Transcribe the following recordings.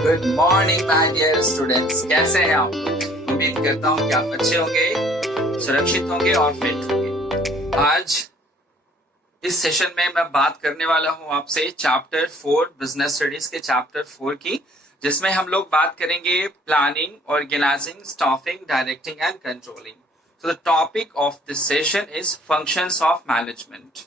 Good morning my dear students, कैसे हैं आप? उम्मीद करता हूं कि आप अच्छे होंगे, सुरक्षित होंगे और फिट होंगे। आज इस सेशन में मैं बात करने वाला हूं आपसे चैप्टर 4 बिजनेस स्टडीज के चैप्टर 4 की, जिसमें हम लोग बात करेंगे planning, organising, staffing, directing and controlling. So the topic of this session is functions of management.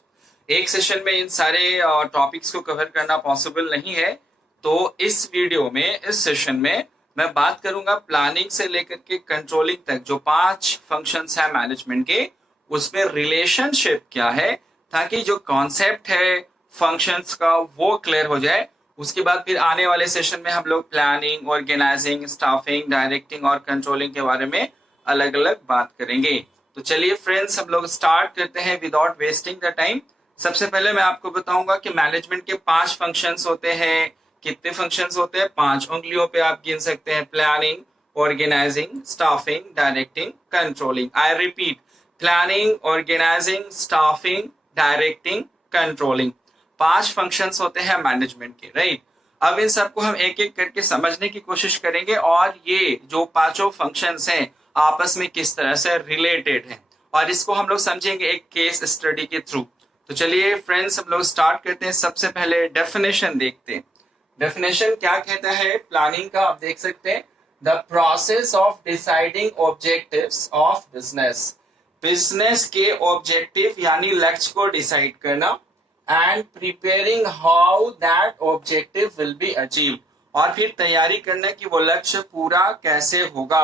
एक सेशन में इन सारे टॉपिक्स को कवर करना पॉसिबल नहीं है, तो इस वीडियो में, इस सेशन में मैं बात करूंगा प्लानिंग से लेकर के कंट्रोलिंग तक जो 5 फंक्शंस है मैनेजमेंट के, उसमें रिलेशनशिप क्या है, ताकि जो कॉन्सेप्ट है फंक्शंस का वो क्लियर हो जाए। उसके बाद फिर आने वाले सेशन में हम लोग प्लानिंग, ऑर्गेनाइजिंग, स्टाफिंग, डायरेक्टिंग और कंट्रोलिंग के बारे में अलग अलग बात करेंगे। तो चलिए फ्रेंड्स, हम लोग स्टार्ट करते हैं विदाउट वेस्टिंग द टाइम। सबसे पहले मैं आपको बताऊंगा कि मैनेजमेंट के 5 फंक्शंस होते हैं। कितने फंक्शंस होते हैं? 5 उंगलियों पे आप गिन सकते हैं। Planning, organising, staffing, directing, controlling. I repeat, planning, organising, staffing, directing, controlling. 5 functions होते हैं मैनेजमेंट के, राइट? अब इन सबको हम एक एक करके समझने की कोशिश करेंगे और ये जो 5 फंक्शंस हैं आपस में किस तरह से रिलेटेड हैं, और इसको हम लोग समझेंगे एक केस स्टडी के थ्रू। तो चलिए फ्रेंड्स, हम लोग स्टार्ट करते हैं। सबसे पहले डेफिनेशन देखते हैं। डेफिनेशन क्या कहता है प्लानिंग का, आप देख सकते हैं, the process of deciding objectives of business. Business के ऑब्जेक्टिव यानी लक्ष्य को डिसाइड करना, and preparing how that objective will be achieve, और फिर तैयारी करना कि वो लक्ष्य पूरा कैसे होगा।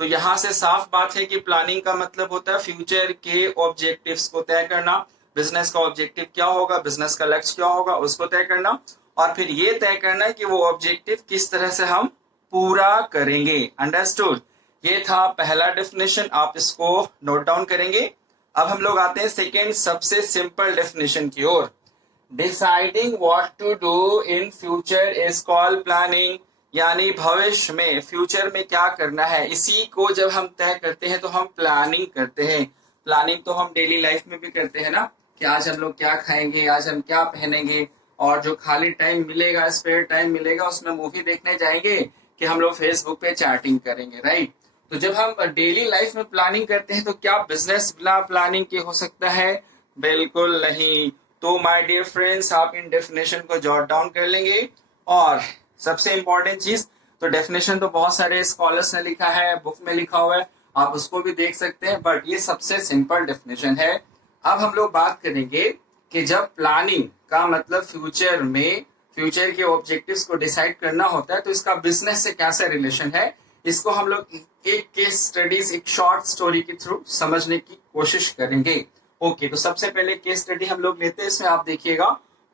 तो यहाँ से साफ बात है कि प्लानिंग का मतलब होता है फ्यूचर के ऑब्जेक्टिव्स को तय करना। बिजनेस का ऑब्जेक्टिव क्या होगा, बिजनेस का लक्ष्य क्या होगा, उसको तय करना, और फिर ये तय करना है कि वो ऑब्जेक्टिव किस तरह से हम पूरा करेंगे। अंडरस्टूड? ये था पहला डेफिनेशन, आप इसको नोट डाउन करेंगे। अब हम लोग आते हैं सेकेंड, सबसे सिंपल डेफिनेशन की ओर। Deciding what to do in future is called planning, यानी भविष्य में, फ्यूचर में क्या करना है, इसी को जब हम तय करते हैं तो हम प्लानिंग करते हैं। प्लानिंग तो हम डेली लाइफ में भी करते हैं ना, कि आज हम लोग क्या खाएंगे, आज हम क्या पहनेंगे, और जो खाली टाइम मिलेगा, स्पेयर टाइम मिलेगा, उसमें मूवी देखने जाएंगे कि हम लोग फेसबुक पे चैटिंग करेंगे, राइट? तो जब हम डेली लाइफ में प्लानिंग करते हैं तो क्या बिजनेस बिना प्लानिंग के हो सकता है? बिल्कुल नहीं। तो माय डियर फ्रेंड्स, आप इन डेफिनेशन को जॉट डाउन कर लेंगे। और सबसे इंपॉर्टेंट चीज, तो डेफिनेशन तो बहुत सारे स्कॉलर्स ने लिखा है, बुक में लिखा हुआ है, आप उसको भी देख सकते हैं, बट ये सबसे सिंपल डेफिनेशन है। अब हम लोग बात करेंगे कि जब प्लानिंग का मतलब फ्यूचर में, फ्यूचर के ऑब्जेक्टिव्स को डिसाइड करना होता है, तो इसका बिजनेस से कैसा रिलेशन है, इसको हम लोग एक केस स्टडीज, एक शॉर्ट स्टोरी के थ्रू समझने की कोशिश करेंगे। ओके, तो सबसे पहले केस स्टडी हम लोग लेते हैं। इसमें आप देखिएगा,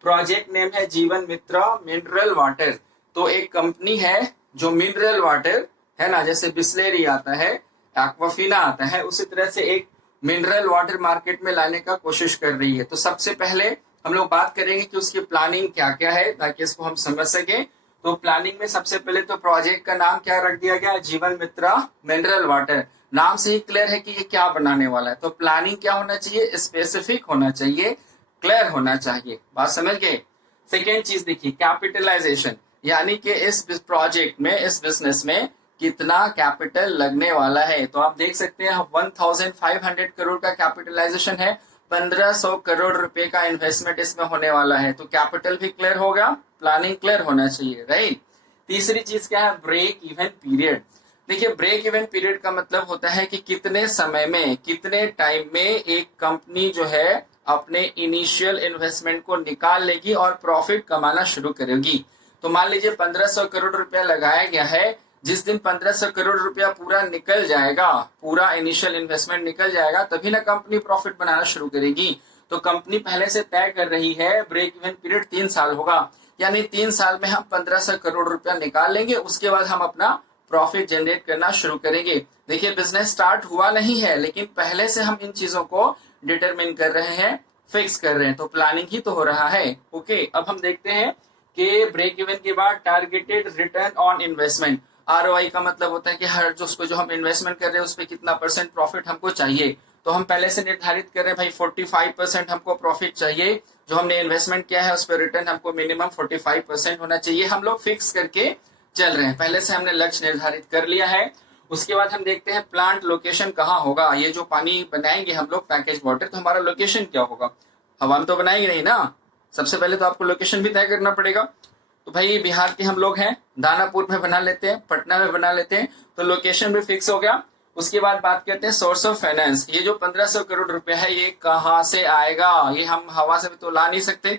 प्रोजेक्ट नेम है जीवन मित्रा मिनरल वाटर। तो एक कंपनी है जो मिनरल वाटर है ना, जैसे बिस्लेरी आता है, एक्वाफिना आता है, उसी तरह से एक मिनरल वाटर मार्केट में लाने का कोशिश कर रही है। तो सबसे पहले हम लोग बात करेंगे कि उसकी प्लानिंग क्या क्या है, ताकि इसको हम समझ सके। तो प्लानिंग में सबसे पहले तो प्रोजेक्ट का नाम क्या रख दिया गया, जीवन मित्रा मिनरल वाटर। नाम से ही क्लियर है कि ये क्या बनाने वाला है। तो प्लानिंग क्या होना चाहिए, स्पेसिफिक होना चाहिए, क्लियर होना चाहिए। बात समझ गए? सेकेंड चीज देखिए, कैपिटलाइजेशन, यानी कि इस प्रोजेक्ट में, इस बिजनेस में कितना कैपिटल लगने वाला है। तो आप देख सकते हैं 1500 करोड़ का कैपिटलाइजेशन है, 1500 करोड़ रुपए का इन्वेस्टमेंट इसमें होने वाला है। तो कैपिटल भी क्लियर होगा, प्लानिंग क्लियर होना चाहिए, राइट? तीसरी चीज क्या है, ब्रेक इवन पीरियड। देखिए, ब्रेक इवन पीरियड का मतलब होता है कि कितने समय में, कितने टाइम में एक कंपनी जो है अपने इनिशियल इन्वेस्टमेंट को निकाल लेगी और प्रॉफिट कमाना शुरू करेगी। तो मान लीजिए 1500 करोड़ रुपया लगाया गया है, जिस दिन 1500 करोड़ रुपया पूरा निकल जाएगा, पूरा इनिशियल इन्वेस्टमेंट निकल जाएगा, तभी ना कंपनी प्रॉफिट बनाना शुरू करेगी। तो कंपनी पहले से तय कर रही है ब्रेक इवन पीरियड 3 साल होगा, यानी 3 साल में हम 1500 करोड़ रुपया निकाल लेंगे, उसके बाद हम अपना प्रॉफिट जनरेट करना शुरू करेंगे। देखिए, बिजनेस स्टार्ट हुआ नहीं है, लेकिन पहले से हम इन चीजों को डिटरमिन कर रहे हैं, फिक्स कर रहे हैं, तो प्लानिंग ही तो हो रहा है। ओके, अब हम देखते हैं कि ब्रेक इवन के बाद targeted return on investment. ROI का मतलब होता है कि हर जो हम इन्वेस्टमेंट कर रहे हैं उस पर कितना % प्रॉफिट हमको चाहिए। तो हम पहले से निर्धारित कर रहे हैं भाई 45% हमको प्रॉफिट चाहिए, जो हमने इन्वेस्टमेंट किया है उस पर रिटर्न हमको मिनिमम 45% होना चाहिए। हम लोग फिक्स करके चल रहे हैं। पहले से हमने लक्ष्य निर्धारित कर लिया है। उसके बाद हम देखते हैं प्लांट लोकेशन कहाँ होगा। ये जो पानी बनाएंगे हम लोग पैकेज वाटर, तो हमारा लोकेशन क्या होगा? हवा में तो बनाएंगे नहीं ना, सबसे पहले तो आपको लोकेशन भी तय करना पड़ेगा। तो भाई बिहार के हम लोग हैं, दानापुर में बना लेते हैं, पटना में बना लेते हैं, तो लोकेशन भी फिक्स हो गया। उसके बाद बात करते हैं सोर्स ऑफ फाइनेंस। ये जो 1500 करोड़ रुपए है ये कहाँ से आएगा? ये हम हवा से भी तो ला नहीं सकते,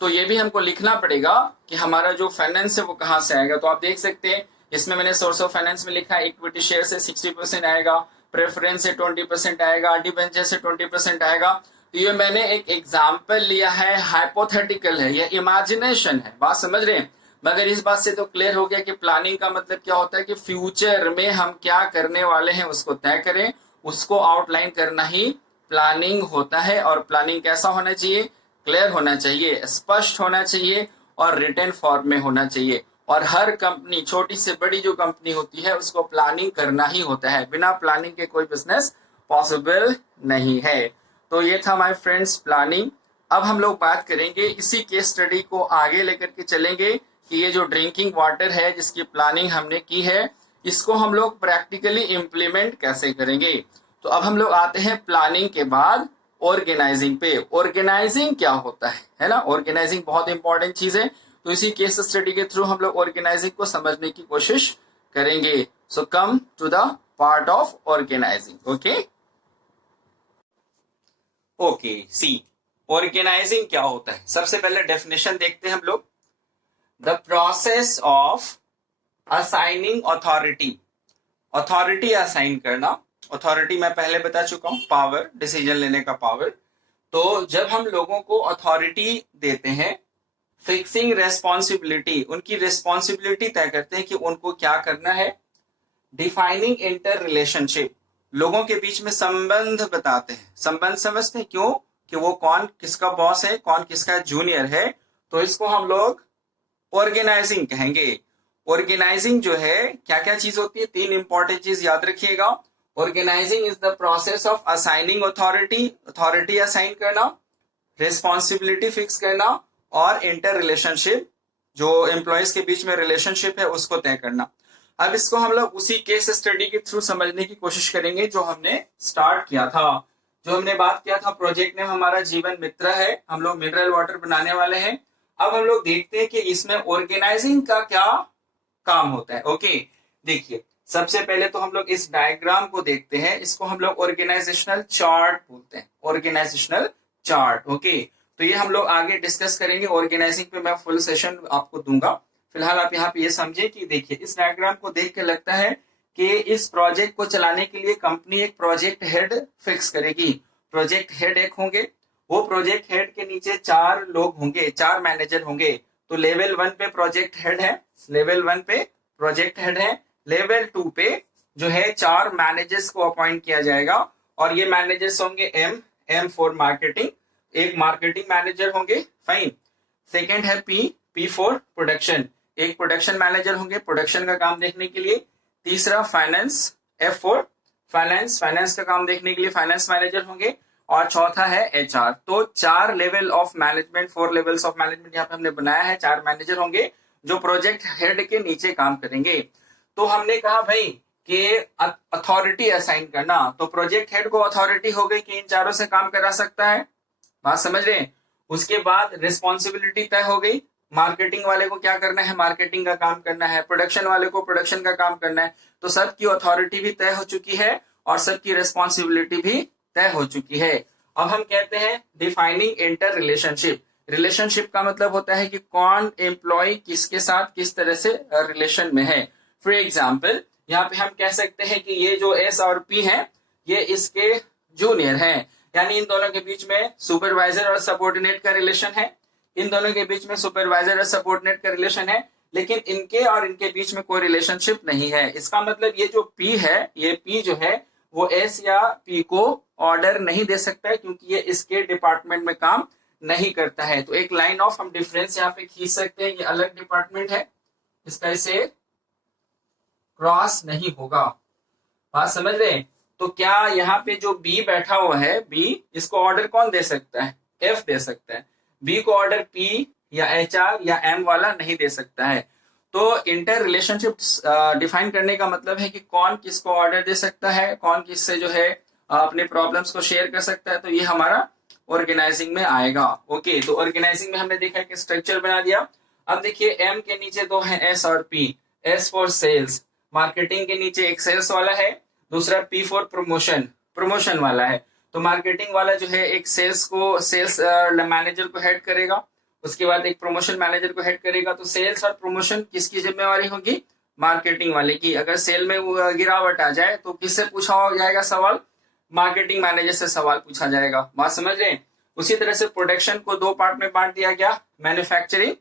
तो ये भी हमको लिखना पड़ेगा कि हमारा जो फाइनेंस है वो कहाँ से आएगा। तो आप देख सकते हैं इसमें मैंने सोर्स ऑफ फाइनेंस में लिखा है इक्विटी शेयर से 60% आएगा, प्रेफरेंस से 20% आएगा, डिबेंचर से 20% आएगा। तो ये मैंने एक एग्जाम्पल लिया है, हाइपोथेटिकल है, ये इमेजिनेशन है, बात समझ रहे हैं। मगर इस बात से तो क्लियर हो गया कि प्लानिंग का मतलब क्या होता है कि फ्यूचर में हम क्या करने वाले हैं उसको तय करें, उसको आउटलाइन करना ही प्लानिंग होता है। और प्लानिंग कैसा होना चाहिए? क्लियर होना चाहिए, स्पष्ट होना चाहिए और रिटन फॉर्म में होना चाहिए। और हर कंपनी, छोटी से बड़ी जो कंपनी होती है उसको प्लानिंग करना ही होता है, बिना प्लानिंग के कोई बिजनेस पॉसिबल नहीं है। तो ये था माय फ्रेंड्स प्लानिंग। अब हम लोग बात करेंगे, इसी केस स्टडी को आगे लेकर के चलेंगे कि ये जो ड्रिंकिंग वाटर है जिसकी प्लानिंग हमने की है, इसको हम लोग प्रैक्टिकली इम्प्लीमेंट कैसे करेंगे। तो अब हम लोग आते हैं प्लानिंग के बाद ऑर्गेनाइजिंग पे। ऑर्गेनाइजिंग क्या होता है ना? ऑर्गेनाइजिंग बहुत इंपॉर्टेंट चीज है। तो इसी केस स्टडी के थ्रू हम लोग ऑर्गेनाइजिंग को समझने की कोशिश करेंगे। So come to the part of organising. Okay see, organising क्या होता है? सबसे पहले डेफिनेशन देखते हैं हम लोग। The process of assigning authority. Authority assign करना, अथॉरिटी मैं पहले बता चुका हूं, पावर, डिसीजन लेने का पावर। तो जब हम लोगों को अथॉरिटी देते हैं, फिक्सिंग रेस्पॉन्सिबिलिटी, उनकी रेस्पॉन्सिबिलिटी तय करते हैं कि उनको क्या करना है। डिफाइनिंग इंटर रिलेशनशिप, लोगों के बीच में संबंध बताते हैं। संबंध समझते हैं क्यों? कि वो कौन किसका बॉस है, कौन किसका जूनियर है। तो इसको हम लोग ऑर्गेनाइजिंग कहेंगे। ऑर्गेनाइजिंग जो है क्या क्या चीज होती है? 3 इंपॉर्टेंट चीज याद रखिएगा। Organising is the process of assigning authority, authority assign करना, रिस्पॉन्सिबिलिटी फिक्स करना और इंटर रिलेशनशिप, जो एम्प्लॉयज के बीच में रिलेशनशिप है उसको तय करना। अब इसको हम लोग उसी केस स्टडी के थ्रू समझने की कोशिश करेंगे जो हमने स्टार्ट किया था। जो हमने बात किया था, प्रोजेक्ट नेम हमारा जीवन मित्र है, हम लोग मिनरल वाटर बनाने वाले हैं। अब हम लोग देखते हैं कि इसमें ऑर्गेनाइजिंग का क्या काम होता है। ओके, देखिए सबसे पहले तो हम लोग इस डायग्राम को देखते हैं, इसको हम लोग ऑर्गेनाइजेशनल चार्ट बोलते हैं, ऑर्गेनाइजेशनल चार्ट। ओके, तो ये हम लोग आगे डिस्कस करेंगे। ऑर्गेनाइजिंग पे मैं फुल सेशन आपको दूंगा। फिलहाल आप यहाँ पे ये समझे कि देखिए इस डायग्राम को देख के लगता है कि इस प्रोजेक्ट को चलाने के लिए कंपनी एक प्रोजेक्ट हेड फिक्स करेगी। प्रोजेक्ट हेड एक होंगे, वो प्रोजेक्ट हेड के नीचे 4 लोग होंगे, 4 मैनेजर होंगे। तो लेवल 1 पे प्रोजेक्ट हेड है, लेवल 1 पे प्रोजेक्ट हेड है। लेवल 2 पे जो है 4 मैनेजर्स को अपॉइंट किया जाएगा और ये मैनेजर्स होंगे एम फॉर मार्केटिंग, एक मार्केटिंग मैनेजर होंगे, फाइन। सेकेंड है पी फॉर प्रोडक्शन, एक प्रोडक्शन मैनेजर होंगे प्रोडक्शन का काम देखने के लिए। तीसरा finance, F for finance, finance का काम देखने के लिए फाइनेंस मैनेजर होंगे। और चौथा है एचआर। तो 4 level of management, 4 levels of management यहाँ पे हमने बनाया है। 4 मैनेजर होंगे जो प्रोजेक्ट हेड के नीचे काम करेंगे। तो हमने कहा भाई कि अथॉरिटी असाइन करना, तो प्रोजेक्ट हेड को अथॉरिटी हो गई कि इन चारों से काम करा सकता है, बात समझ रहे हैं। उसके बाद रिस्पॉन्सिबिलिटी तय हो गई, मार्केटिंग वाले को क्या करना है, मार्केटिंग का काम करना है, प्रोडक्शन वाले को प्रोडक्शन का काम करना है। तो सबकी अथॉरिटी भी तय हो चुकी है और सबकी रिस्पॉन्सिबिलिटी भी तय हो चुकी है। अब हम कहते हैं डिफाइनिंग इंटर रिलेशनशिप। रिलेशनशिप का मतलब होता है कि कौन एम्प्लॉय किसके साथ किस तरह से रिलेशन में है। फॉर एग्जाम्पल यहाँ पे हम कह सकते हैं कि ये जो एस और पी है ये इसके जूनियर हैं, यानी इन दोनों के बीच में सुपरवाइजर और सबऑर्डिनेट का रिलेशन है। इन दोनों के बीच में सुपरवाइजर और सबऑर्डिनेट का रिलेशन है, लेकिन इनके और इनके बीच में कोई रिलेशनशिप नहीं है। इसका मतलब ये जो पी है, ये पी जो है वो एस या पी को ऑर्डर नहीं दे सकता है क्योंकि ये इसके डिपार्टमेंट में काम नहीं करता है। तो एक लाइन ऑफ हम डिफरेंस यहाँ पे खींच सकते हैं, ये अलग डिपार्टमेंट है, इसका इसे क्रॉस नहीं होगा, बात समझ रहे हैं। तो क्या यहाँ पे जो बी बैठा हुआ है, बी, इसको ऑर्डर कौन दे सकता है, एफ दे सकता है। बी को ऑर्डर पी या एचआर या एम वाला नहीं दे सकता है। तो इंटर रिलेशनशिप डिफाइन करने का मतलब है कि कौन किसको ऑर्डर दे सकता है, कौन किससे जो है अपने प्रॉब्लम्स को शेयर कर सकता है, तो ये हमारा ऑर्गेनाइजिंग में आएगा। ओके, तो ऑर्गेनाइजिंग में हमने देखा कि स्ट्रक्चर बना दिया। अब देखिए एम के नीचे दो है एस और P. S for sales, marketing के नीचे एक सेल्स वाला है, दूसरा पी फॉर प्रमोशन, प्रमोशन वाला है। तो मार्केटिंग वाला जो है एक सेल्स मैनेजर को हेड करेगा, उसके बाद एक प्रमोशन मैनेजर को हेड करेगा। तो सेल्स और प्रमोशन किसकी जिम्मेवारी होगी? मार्केटिंग वाले की। अगर सेल में गिरावट आ जाए तो किससे पूछा जाएगा सवाल? मार्केटिंग मैनेजर से सवाल पूछा जाएगा। बात समझ रहे हैं? उसी तरह से प्रोडक्शन को दो पार्ट में बांट दिया गया, मैन्युफैक्चरिंग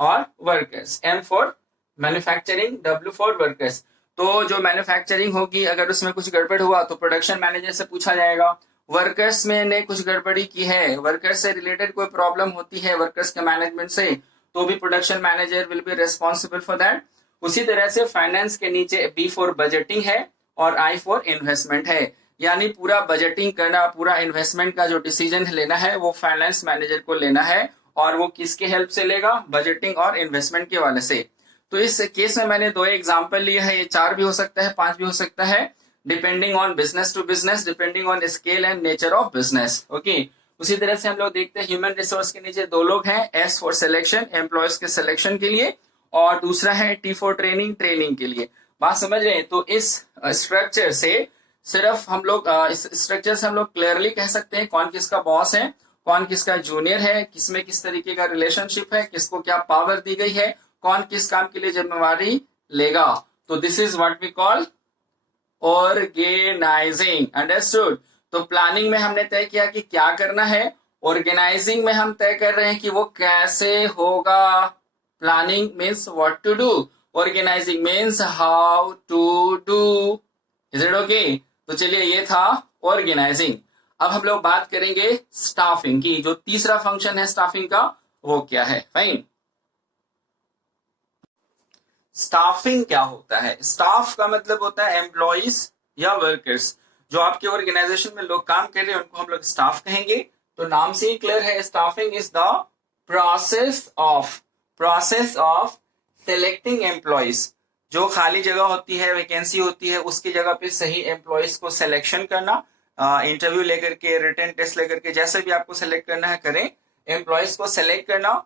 और workers. M for manufacturing, W for workers. तो जो मैन्युफैक्चरिंग होगी अगर उसमें कुछ गड़बड़ हुआ तो प्रोडक्शन मैनेजर से पूछा जाएगा। वर्कर्स में ने कुछ गड़बड़ी की है, वर्कर्स से रिलेटेड कोई प्रॉब्लम होती है वर्कर्स के मैनेजमेंट से, तो भी production manager will be responsible for that. उसी तरह से फाइनेंस के नीचे बी फॉर बजटिंग है और आई फॉर इन्वेस्टमेंट है, यानी पूरा बजटिंग करना, पूरा इन्वेस्टमेंट का जो डिसीजन लेना है वो फाइनेंस मैनेजर को लेना है। और वो किसके हेल्प से लेगा? बजटिंग और इन्वेस्टमेंट के वाले से। तो इस केस में मैंने दो एग्जाम्पल लिए है, ये 4 भी हो सकता है, 5 भी हो सकता है, depending on business to business, depending on scale and nature of business. Okay, उसी तरह से हम लोग देखते हैं ह्यूमन रिसोर्स के नीचे दो लोग हैं, एस फॉर सिलेक्शन, एम्प्लॉयज के सिलेक्शन के लिए, और दूसरा है टी फॉर ट्रेनिंग, ट्रेनिंग के लिए। बात समझ रहे हैं? तो इस स्ट्रक्चर से सिर्फ हम लोग इस स्ट्रक्चर से हम लोग क्लियरली कह सकते हैं कौन किसका बॉस है, कौन किसका जूनियर है, किसमें किस तरीके का रिलेशनशिप है, किसको क्या पावर दी गई है, कौन किस काम के लिए जिम्मेवारी लेगा। तो this is what we call organising. Understood? तो प्लानिंग में हमने तय किया कि क्या करना है, ऑर्गेनाइजिंग में हम तय कर रहे हैं कि वो कैसे होगा। Planning means what to do, organising means how to do. Is it okay? तो चलिए, ये था ऑर्गेनाइजिंग। अब हम लोग बात करेंगे स्टाफिंग की। जो तीसरा फंक्शन है स्टाफिंग का वो क्या है? फाइन, स्टाफिंग क्या होता है? स्टाफ का मतलब होता है एम्प्लॉइज या वर्कर्स। जो आपके ऑर्गेनाइजेशन में लोग काम कर रहे हैं उनको हम लोग स्टाफ कहेंगे। तो नाम से ही क्लियर है, staffing is the process of selecting employees. जो खाली जगह होती है, वैकेंसी होती है, उसकी जगह पे सही एम्प्लॉइज को सिलेक्शन करना, इंटरव्यू लेकर के, रिटन टेस्ट लेकर के, जैसे भी आपको सेलेक्ट करना है करें, एम्प्लॉइज को सेलेक्ट करना।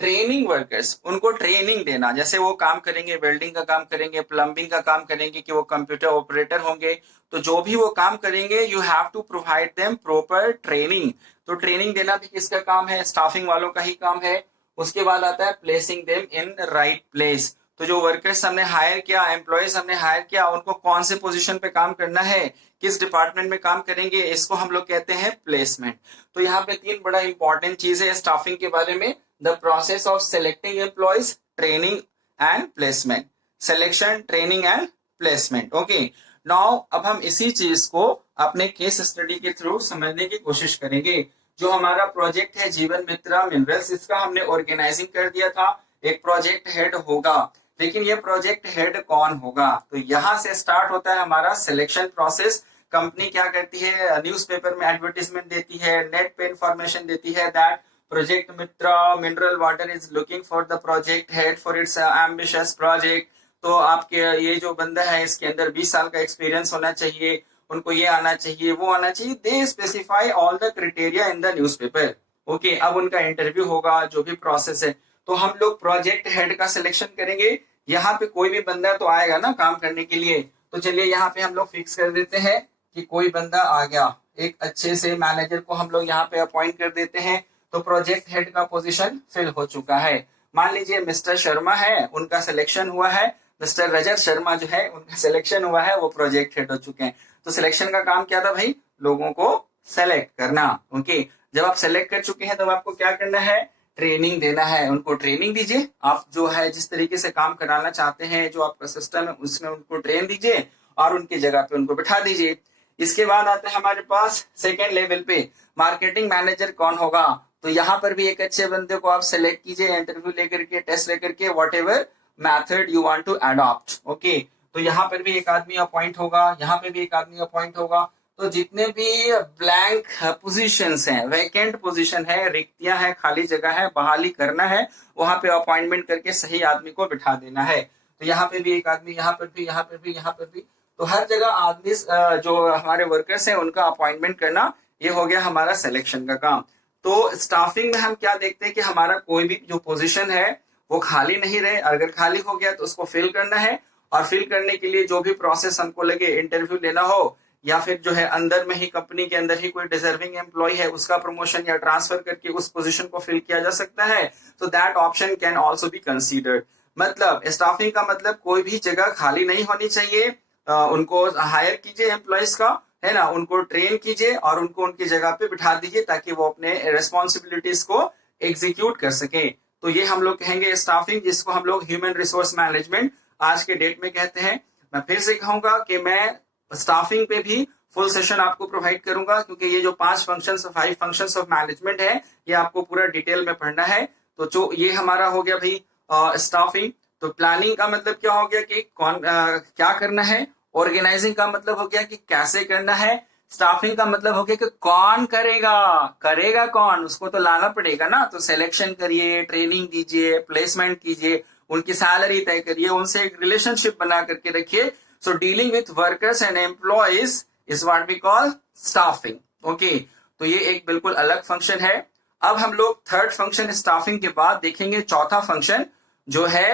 ट्रेनिंग वर्कर्स, उनको ट्रेनिंग देना, जैसे वो काम करेंगे, वेल्डिंग का काम करेंगे, प्लम्बिंग का काम करेंगे, कि वो कंप्यूटर ऑपरेटर होंगे, तो जो भी वो काम करेंगे you have to provide them proper training. तो ट्रेनिंग देना भी किसका काम है? स्टाफिंग वालों का ही काम है। उसके बाद आता है placing them in right place. तो जो वर्कर्स हमने हायर किया, एम्प्लॉयज हमने हायर किया, उनको कौन से पोजीशन पे काम करना है, किस डिपार्टमेंट में काम करेंगे, इसको हम लोग कहते हैं प्लेसमेंट। तो यहाँ पे 3 बड़ा इंपॉर्टेंट चीज है स्टाफिंग के बारे में। The process of selecting employees, training and placement. Selection, training and placement. Okay. Now अब हम इसी चीज को अपने केस स्टडी के थ्रू समझने की कोशिश करेंगे। जो हमारा प्रोजेक्ट है जीवन मित्रा मिनरल्स, इसका हमने ऑर्गेनाइजिंग कर दिया था। एक प्रोजेक्ट हेड होगा, लेकिन ये प्रोजेक्ट हेड कौन होगा? तो यहाँ से स्टार्ट होता है हमारा सिलेक्शन प्रोसेस। कंपनी क्या करती है? न्यूज़पेपर में एडवर्टीजमेंट देती है, नेट पे इंफॉर्मेशन देती है that project Mitra mineral water is looking for the project head for its ambitious project. तो आपके ये जो बंदा है इसके अंदर 20 साल का एक्सपीरियंस होना चाहिए, उनको ये आना चाहिए, वो आना चाहिए। They specify all the criteria in the newspaper. Okay, अब उनका इंटरव्यू होगा, जो भी प्रोसेस है। तो हम लोग प्रोजेक्ट हेड का सिलेक्शन करेंगे। यहाँ पे कोई भी बंदा तो आएगा ना काम करने के लिए। तो चलिए यहाँ पे हम लोग फिक्स कर देते हैं कि कोई बंदा आ गया, एक अच्छे से मैनेजर को हम लोग यहाँ पे अपॉइंट कर देते हैं। तो प्रोजेक्ट हेड का पोजीशन फिल हो चुका है। मान लीजिए मिस्टर शर्मा है, उनका सिलेक्शन हुआ है। मिस्टर रजत शर्मा जो है उनका सिलेक्शन हुआ है, वो प्रोजेक्ट हेड हो चुके हैं। तो सिलेक्शन का काम क्या था भाई? लोगों को सेलेक्ट करना। ओके, जब आप सेलेक्ट कर चुके हैं तब आपको क्या करना है? ट्रेनिंग देना है। उनको ट्रेनिंग दीजिए। आप जो है जिस तरीके से काम कराना चाहते हैं, जो आपका सिस्टम है, उसमें उनको ट्रेन दीजिए और उनकी जगह पे उनको बिठा दीजिए। इसके बाद आता है हमारे पास सेकेंड लेवल पे मार्केटिंग मैनेजर कौन होगा। तो यहाँ पर भी एक अच्छे बंदे को आप सेलेक्ट कीजिए, इंटरव्यू लेकर के, टेस्ट लेकर के, whatever method you want to adopt. Okay, तो यहाँ पर भी एक आदमी अपॉइंट होगा, यहाँ पे भी एक आदमी अपॉइंट होगा। तो जितने भी ब्लैंक पोजीशंस हैं, वैकेंट पोजीशन है, रिक्तियां हैं, खाली जगह है, बहाली करना है, वहां पे अपॉइंटमेंट करके सही आदमी को बिठा देना है। तो यहाँ पे भी एक आदमी, यहाँ पर भी, यहाँ पर भी, यहाँ पर भी, तो हर जगह आदमी जो हमारे वर्कर्स हैं उनका अपॉइंटमेंट करना, ये हो गया हमारा सिलेक्शन का काम। तो स्टाफिंग में हम क्या देखते हैं कि हमारा कोई भी जो पोजीशन है वो खाली नहीं रहे, अगर खाली हो गया तो उसको फिल करना है, और फिल करने के लिए जो भी प्रोसेस हमको लगे, इंटरव्यू लेना हो या फिर जो है अंदर में ही कंपनी के अंदर ही कोई डिजर्विंग एम्प्लॉय है उसका प्रमोशन या ट्रांसफर करके उस पोजीशन को फिल किया जा सकता है, तो that option can also be considered. मतलब स्टाफिंग का मतलब कोई भी जगह खाली नहीं होनी चाहिए, उनको हायर कीजिए एम्प्लॉयज का, है ना, उनको ट्रेन कीजिए और उनको उनकी जगह पे बिठा दीजिए ताकि वो अपने रेस्पॉन्सिबिलिटीज को एग्जीक्यूट कर सके। तो ये हम लोग कहेंगे स्टाफिंग, जिसको हम लोग ह्यूमन रिसोर्स मैनेजमेंट आज के डेट में कहते हैं। मैं फिर से कहूंगा कि मैं स्टाफिंग पे भी फुल सेशन आपको प्रोवाइड करूंगा, क्योंकि ये जो 5 फंक्शंस ऑफ मैनेजमेंट है ये आपको पूरा डिटेल में पढ़ना है। तो जो ये हमारा हो गया भाई स्टाफिंग। तो प्लानिंग का मतलब क्या हो गया कि कौन क्या करना है, ऑर्गेनाइजिंग का मतलब हो गया कि कैसे करना है, स्टाफिंग का मतलब हो गया कि कौन करेगा, करेगा कौन, उसको तो लाना पड़ेगा ना। तो सिलेक्शन करिए, ट्रेनिंग दीजिए, प्लेसमेंट कीजिए, उनकी सैलरी तय करिए, उनसे एक रिलेशनशिप बना करके रखिए। So dealing with workers and employees is what we call staffing. Okay, तो ये एक बिल्कुल अलग फंक्शन है। अब हम लोग थर्ड फंक्शन स्टाफिंग के बाद देखेंगे चौथा फंक्शन जो है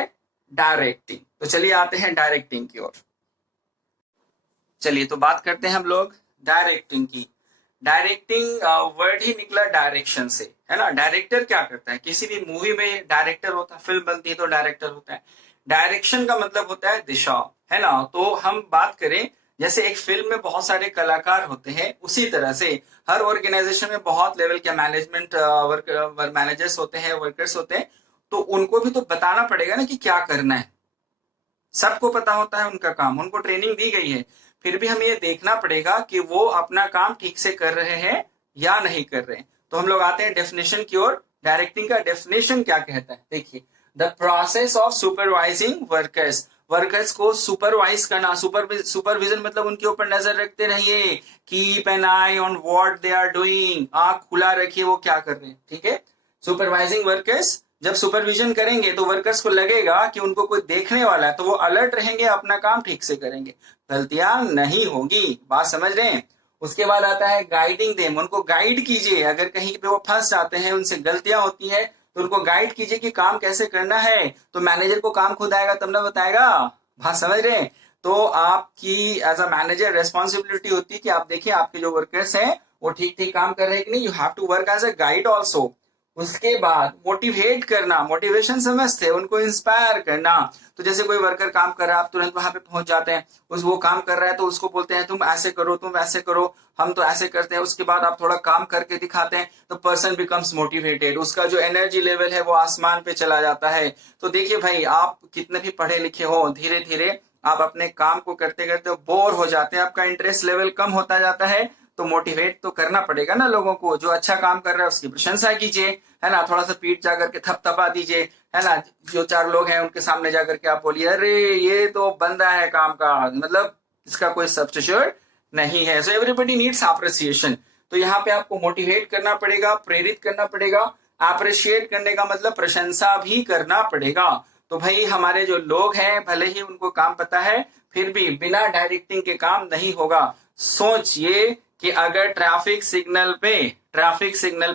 डायरेक्टिंग। तो चलिए आते हैं डायरेक्टिंग की ओर। चलिए तो बात करते हैं हम लोग डायरेक्टिंग की। डायरेक्टिंग वर्ड ही निकला डायरेक्शन से, है ना। डायरेक्टर क्या करता है, किसी भी मूवी में डायरेक्टर होता है, फिल्म बनती है तो डायरेक्टर होता है। डायरेक्शन का मतलब होता है दिशा, है ना। तो हम बात करें जैसे एक फिल्म में बहुत सारे कलाकार होते हैं, उसी तरह से हर ऑर्गेनाइजेशन में बहुत लेवल के मैनेजमेंट मैनेजर्स होते हैं, वर्कर्स होते हैं, तो उनको भी तो बताना पड़ेगा ना कि क्या करना है। सबको पता होता है उनका काम, उनको ट्रेनिंग दी गई है, फिर भी हमें ये देखना पड़ेगा कि वो अपना काम ठीक से कर रहे हैं या नहीं कर रहे हैं। तो हम लोग आते हैं डेफिनेशन की ओर। डायरेक्टिंग का डेफिनेशन क्या कहता है, देखिए, the process of supervising workers, workers को सुपरवाइज करना। सुपरविजन मतलब उनके ऊपर नजर रखते रहिए, keep an eye on what they are doing, आंख खुला रखिए वो क्या कर रहे हैं, ठीक है। सुपरवाइजिंग वर्कर्स जब सुपरविजन करेंगे तो वर्कर्स को लगेगा कि उनको कोई देखने वाला है, तो वो अलर्ट रहेंगे, अपना काम ठीक से करेंगे, गलतियां नहीं होगी, बात समझ रहे हैं। उसके बाद आता है गाइडिंग देम, उनको गाइड कीजिए, अगर कहीं पे वो फंस जाते हैं, उनसे गलतियां होती है तो उनको गाइड कीजिए कि काम कैसे करना है। तो मैनेजर को काम खुद आएगा तब ना बताएगा, बात समझ रहे हैं। तो आपकी एज अ मैनेजर रेस्पॉन्सिबिलिटी होती है कि आप देखिए आपके जो वर्कर्स हैं वो ठीक ठीक काम कर रहे हैं कि नहीं। You have to work as a guide also. उसके बाद मोटिवेट करना, मोटिवेशन समझते हैं, उनको इंस्पायर करना। तो जैसे कोई वर्कर काम कर रहा है, आप तुरंत वहां पे पहुंच जाते हैं, उस वो काम कर रहा है तो उसको बोलते हैं तुम ऐसे करो, तुम ऐसे करो, हम तो ऐसे करते हैं। उसके बाद आप थोड़ा काम करके दिखाते हैं तो पर्सन बिकम्स मोटिवेटेड, उसका जो एनर्जी लेवल है वो आसमान पे चला जाता है। तो देखिए भाई, आप कितने भी पढ़े लिखे हो, धीरे धीरे आप अपने काम को करते करते बोर हो जाते हैं, आपका इंटरेस्ट लेवल कम होता जाता है। तो मोटिवेट तो करना पड़ेगा ना लोगों को, जो अच्छा काम कर रहा है उसकी प्रशंसा कीजिए, है ना, थोड़ा सा पीठ जाकर के थपथपा दीजिए, है ना। जो 4 लोग हैं उनके सामने जाकर के आप बोलिए अरे ये तो बंदा है काम का, मतलब इसका कोई सब्स्टिट्यूट नहीं है। So everybody needs appreciation. तो यहाँ पे आपको मोटिवेट करना पड़ेगा, प्रेरित करना पड़ेगा। अप्रिशिएट करने का मतलब प्रशंसा भी करना पड़ेगा। तो भाई हमारे जो लोग हैं, भले ही उनको काम पता है, फिर भी बिना डायरेक्टिंग के काम नहीं होगा। सोचिए कि अगर ट्रैफिक सिग्नल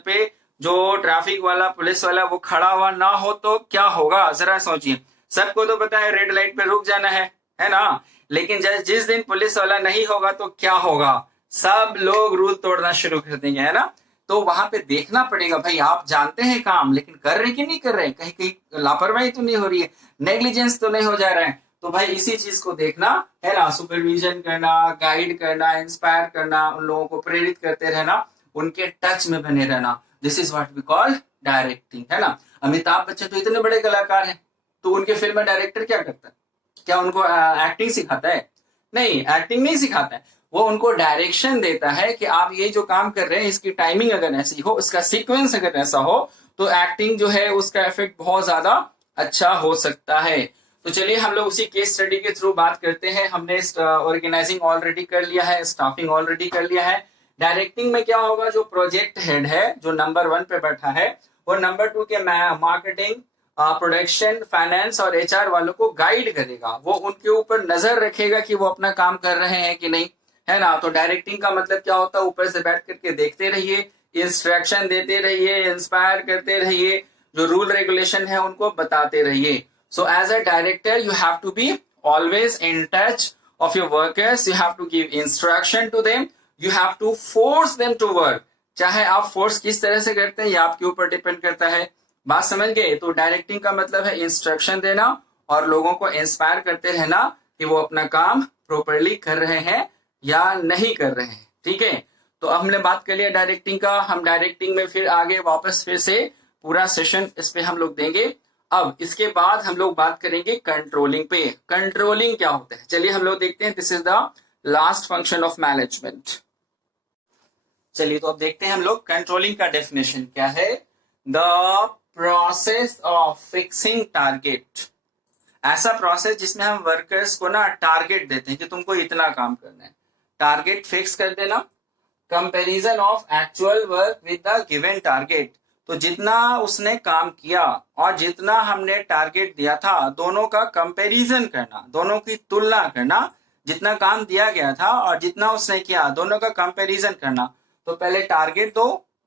पे जो ट्रैफिक वाला पुलिस वाला वो खड़ा हुआ ना हो तो क्या होगा, जरा सोचिए। सबको तो पता है रेड लाइट पे रुक जाना है ना। लेकिन जिस दिन पुलिस वाला नहीं होगा तो क्या होगा, सब लोग रूल तोड़ना शुरू कर देंगे, है ना। तो वहां पे देखना पड़ेगा भाई, आप जानते हैं काम लेकिन कर रहे कि नहीं कर रहे, कहीं कहीं लापरवाही तो नहीं हो रही है, नेग्लिजेंस तो नहीं हो जा रहा है। तो भाई इसी चीज को देखना है ना, सुपरविजन करना, गाइड करना, इंस्पायर करना, उन लोगों को प्रेरित करते रहना, उनके टच में बने रहना। This is what we call directing, है ना। अमिताभ बच्चन तो इतने बड़े कलाकार हैं, तो उनके फिल्म में डायरेक्टर क्या करता है, क्या उनको एक्टिंग सिखाता है? नहीं, एक्टिंग नहीं सिखाता है, वो उनको डायरेक्शन देता है कि आप ये जो काम कर रहे हैं इसकी टाइमिंग अगर ऐसी हो, इसका सीक्वेंस अगर ऐसा हो तो एक्टिंग जो है उसका इफेक्ट बहुत ज्यादा अच्छा हो सकता है। तो चलिए हम लोग उसी केस स्टडी के थ्रू बात करते हैं। हमने ऑर्गेनाइजिंग ऑलरेडी कर लिया है, स्टाफिंग ऑलरेडी कर लिया है। डायरेक्टिंग में क्या होगा, जो प्रोजेक्ट हेड है जो नंबर 1 पे बैठा है वो नंबर 2 के मार्केटिंग, प्रोडक्शन, फाइनेंस और एचआर वालों को गाइड करेगा। वो उनके ऊपर नजर रखेगा कि वो अपना काम कर रहे हैं कि नहीं, है ना। तो डायरेक्टिंग का मतलब क्या होता है, ऊपर से बैठ करके देखते रहिए, इंस्ट्रक्शन देते रहिए, इंस्पायर करते रहिए, जो रूल रेगुलेशन है उनको बताते रहिए। So as a director, you have to be always in touch of your workers. You have to give instruction to them. You have to force them to work. चाहे आप force किस तरह से करते हैं ये आपके ऊपर डिपेंड करता है। बात समझ गए। तो डायरेक्टिंग का मतलब है इंस्ट्रक्शन देना और लोगों को इंस्पायर करते रहना कि वो अपना काम प्रॉपरली कर रहे हैं या नहीं कर रहे हैं। ठीक है, तो अब हमने बात कर लिया डायरेक्टिंग का। हम डायरेक्टिंग में फिर आगे वापस फिर से पूरा सेशन इस पे हम लोग देंगे। अब इसके बाद हम लोग बात करेंगे कंट्रोलिंग पे। कंट्रोलिंग क्या होता है, चलिए हम लोग देखते हैं। This is the last function of management. चलिए तो अब देखते हैं हम लोग कंट्रोलिंग का डेफिनेशन क्या है। The process of fixing target, ऐसा प्रोसेस जिसमें हम वर्कर्स को ना टारगेट देते हैं कि तुमको इतना काम करना है, टारगेट फिक्स कर देना। Comparison of actual work with the given target, तो जितना उसने काम किया और जितना हमने टारगेट दिया था दोनों का कंपैरिजन करना, दोनों की तुलना करना। जितना काम दिया गया था और जितना उसने किया दोनों का कंपैरिजन करना। तो पहले टारगेट दो,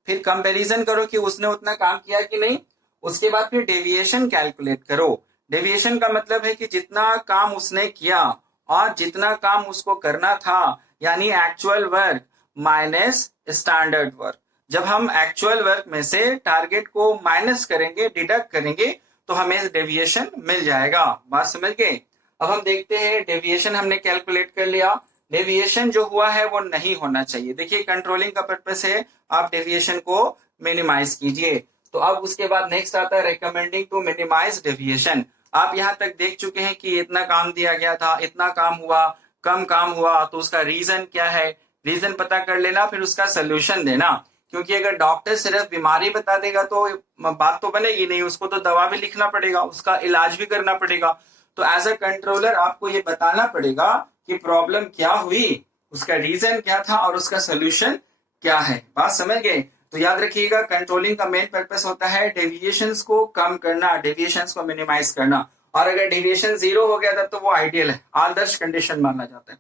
फिर कंपैरिजन करो कि उसने उतना काम किया कि नहीं। उसके बाद फिर डेविएशन कैलकुलेट करो। डेविएशन का मतलब है कि जितना काम उसने किया और जितना काम उसको करना था, यानी actual work minus standard work. जब हम एक्चुअल वर्क में से टारगेट को माइनस करेंगे, डिडक्ट करेंगे, तो हमें डेविएशन मिल जाएगा। बात समझ गए। अब हम देखते हैं, डेविएशन हमने कैलकुलेट कर लिया। डेविएशन जो हुआ है वो नहीं होना चाहिए। देखिए कंट्रोलिंग का पर्पस है आप डेविएशन को मिनिमाइज कीजिए। तो अब उसके बाद नेक्स्ट आता है रिकमेंडिंग टू मिनिमाइज डेविएशन। आप यहाँ तक देख चुके हैं कि इतना काम दिया गया था, इतना काम हुआ, कम काम हुआ, तो उसका रीजन क्या है, रीजन पता कर लेना, फिर उसका सोल्यूशन देना। क्योंकि अगर डॉक्टर सिर्फ बीमारी बता देगा तो बात तो बनेगी नहीं, उसको तो दवा भी लिखना पड़ेगा, उसका इलाज भी करना पड़ेगा। तो एज अ कंट्रोलर आपको ये बताना पड़ेगा कि प्रॉब्लम क्या हुई, उसका रीजन क्या था और उसका सोल्यूशन क्या है। बात समझ गए। तो याद रखिएगा कंट्रोलिंग का मेन पर्पस होता है डेविएशंस को कम करना, डेविएशंस को मिनिमाइज करना। और अगर डेविएशन 0 हो गया तब तो वो आइडियल है, आदर्श कंडीशन माना जाता है।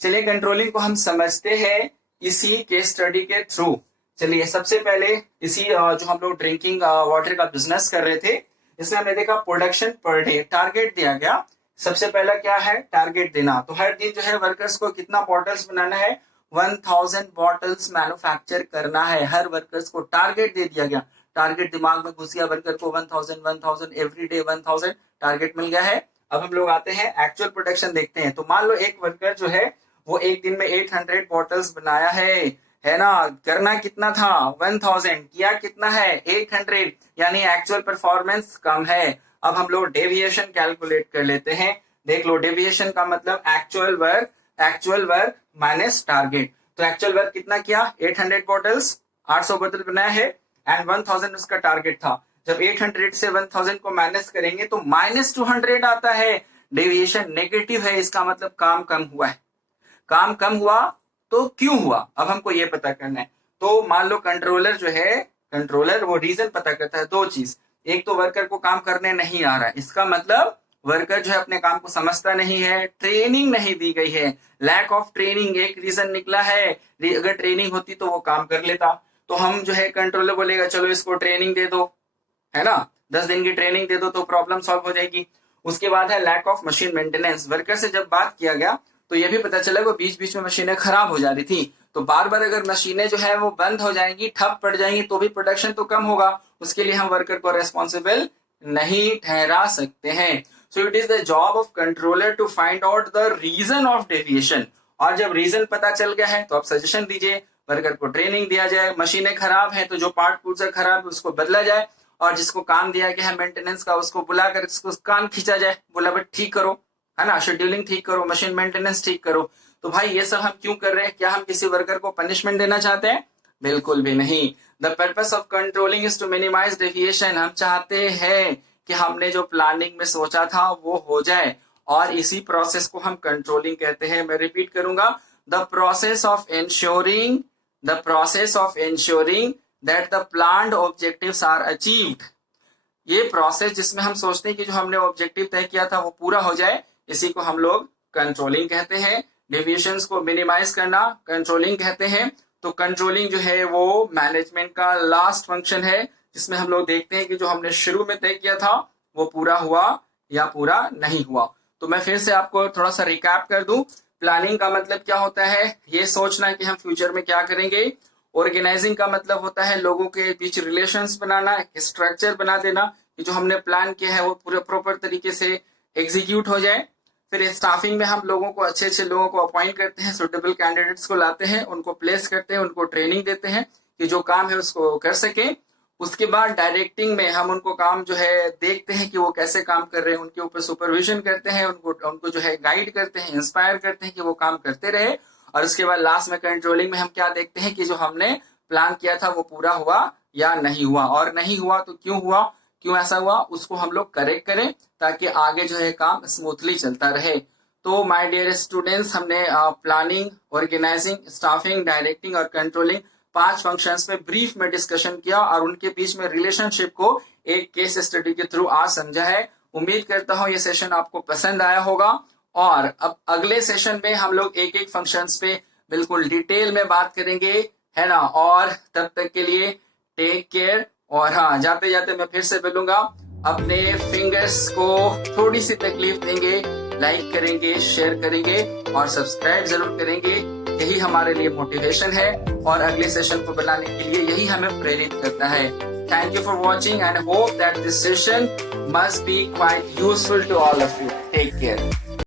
चलिए कंट्रोलिंग को हम समझते हैं इसी केस स्टडी के थ्रू। चलिए सबसे पहले इसी जो हम लोग ड्रिंकिंग वाटर का बिजनेस कर रहे थे, इसमें हमने देखा प्रोडक्शन पर डे टारगेट दिया गया। सबसे पहला क्या है, टारगेट देना। तो हर दिन जो है वर्कर्स को कितना बॉटल्स बनाना है, 1000 बॉटल्स मैन्युफैक्चर करना है। हर वर्कर्स को टारगेट दे दिया गया। टारगेट दिमाग में घुस गया, वर्कर को 1000 एवरी डे 1000 टारगेट मिल गया है। अब हम लोग आते हैं एक्चुअल प्रोडक्शन देखते हैं। तो मान लो एक वर्कर जो है वो एक दिन में 800 बॉटल्स बनाया है ना। करना कितना था, 1000, किया कितना है, 800, यानी एक्चुअल परफॉर्मेंस कम है। अब हम लोग डेविएशन कैलकुलेट कर लेते हैं। देख लो, डेविएशन का मतलब एक्चुअल वर्क माइनस टारगेट। तो एक्चुअल वर्क कितना किया, 800 बॉटल्स, 800 बोतल बनाया है, एंड 1000 उसका टारगेट था। जब 800 से 1000 को माइनस करेंगे तो -200 आता है। डेविएशन नेगेटिव है, इसका मतलब काम कम हुआ है। काम कम हुआ तो क्यों हुआ, अब हमको ये पता करना है। तो मान लो कंट्रोलर जो है, कंट्रोलर वो रीजन पता करता है। दो चीज, एक तो वर्कर को काम करने नहीं आ रहा है, इसका मतलब वर्कर जो है अपने काम को समझता नहीं है, ट्रेनिंग नहीं दी गई है। लैक ऑफ ट्रेनिंग एक रीजन निकला है। अगर ट्रेनिंग होती तो वो काम कर लेता। तो हम जो है कंट्रोलर बोलेगा चलो इसको ट्रेनिंग दे दो, है ना, 10 दिन की ट्रेनिंग दे दो तो प्रॉब्लम सॉल्व हो जाएगी। उसके बाद है lack of machine maintenance. Worker से जब बात किया गया तो ये भी पता चला वो बीच बीच में मशीनें खराब हो जा रही थी। तो बार बार अगर मशीनें जो है वो बंद हो जाएंगी, ठप पड़ जाएंगी, तो भी प्रोडक्शन तो कम होगा। उसके लिए हम वर्कर को रेस्पॉन्सिबल नहीं ठहरा सकते हैं। So it is the job of controller to find out the reason of deviation. और जब रीजन पता चल गया है तो आप सजेशन दीजिए, वर्कर को ट्रेनिंग दिया जाए। मशीनें खराब है तो जो पार्ट पुर्जा खराब है उसको बदला जाए, और जिसको काम दिया गया है मेंटेनेंस का उसको बुलाकर उसको कान खींचा जाए, बोला बट ठीक करो, है ना, शेड्यूलिंग ठीक करो, मशीन मेंटेनेंस ठीक करो। तो भाई ये सब हम क्यों कर रहे हैं, क्या हम किसी वर्कर को पनिशमेंट देना चाहते हैं, बिल्कुल भी नहीं। The purpose of controlling is to minimise deviation. हम चाहते हैं कि हमने जो प्लानिंग में सोचा था वो हो जाए, और इसी प्रोसेस को हम कंट्रोलिंग कहते हैं। मैं रिपीट करूंगा, the process of ensuring that the planned objectives are achieved. ये प्रोसेस जिसमें हम सोचते हैं कि जो हमने ऑब्जेक्टिव तय किया था वो पूरा हो जाए, इसी को हम लोग कंट्रोलिंग कहते हैं। डेविएशंस को मिनिमाइज करना कंट्रोलिंग कहते हैं। तो कंट्रोलिंग जो है वो मैनेजमेंट का लास्ट फंक्शन है, जिसमें हम लोग देखते हैं कि जो हमने शुरू में तय किया था वो पूरा हुआ या पूरा नहीं हुआ। तो मैं फिर से आपको थोड़ा सा रिकैप कर दूं। प्लानिंग का मतलब क्या होता है, ये सोचना कि हम फ्यूचर में क्या करेंगे। ऑर्गेनाइजिंग का मतलब होता है लोगों के बीच रिलेशंस बनाना, एक स्ट्रक्चर बना देना कि जो हमने प्लान किया है वो पूरे प्रॉपर तरीके से एग्जीक्यूट हो जाए। फिर स्टाफिंग में हम लोगों को अच्छे लोगों को अपॉइंट करते हैं, सुटेबल कैंडिडेट्स को लाते हैं, उनको प्लेस करते हैं, उनको ट्रेनिंग देते हैं कि जो काम है उसको कर सके। उसके बाद डायरेक्टिंग में हम उनको काम जो है देखते हैं कि वो कैसे काम कर रहे हैं, उनके ऊपर सुपरविजन करते हैं, उनको जो है गाइड करते हैं, इंस्पायर करते हैं कि वो काम करते रहे। और उसके बाद लास्ट में कंट्रोलिंग में हम क्या देखते हैं कि जो हमने प्लान किया था वो पूरा हुआ या नहीं हुआ, और नहीं हुआ तो क्यों हुआ, क्यों ऐसा हुआ, उसको हम लोग करेक्ट करें ताकि आगे जो है काम स्मूथली चलता रहे। तो माय डियर स्टूडेंट्स, हमने प्लानिंग, ऑर्गेनाइजिंग, स्टाफिंग, डायरेक्टिंग और कंट्रोलिंग 5 फंक्शंस में ब्रीफ में डिस्कशन किया और उनके बीच में रिलेशनशिप को एक केस स्टडी के थ्रू आज समझा है। उम्मीद करता हूं ये सेशन आपको पसंद आया होगा, और अब अगले सेशन में हम लोग एक फंक्शंस पे बिल्कुल डिटेल में बात करेंगे, है ना। और तब तक के लिए टेक केयर। और हाँ, जाते जाते मैं फिर से बोलूंगा, अपने फिंगर्स को थोड़ी सी तकलीफ देंगे, लाइक करेंगे, शेयर करेंगे और सब्सक्राइब जरूर करेंगे। यही हमारे लिए मोटिवेशन है और अगले सेशन को बनाने के लिए यही हमें प्रेरित करता है। Thank you for watching and hope that this session must be quite useful to all of you. Take care.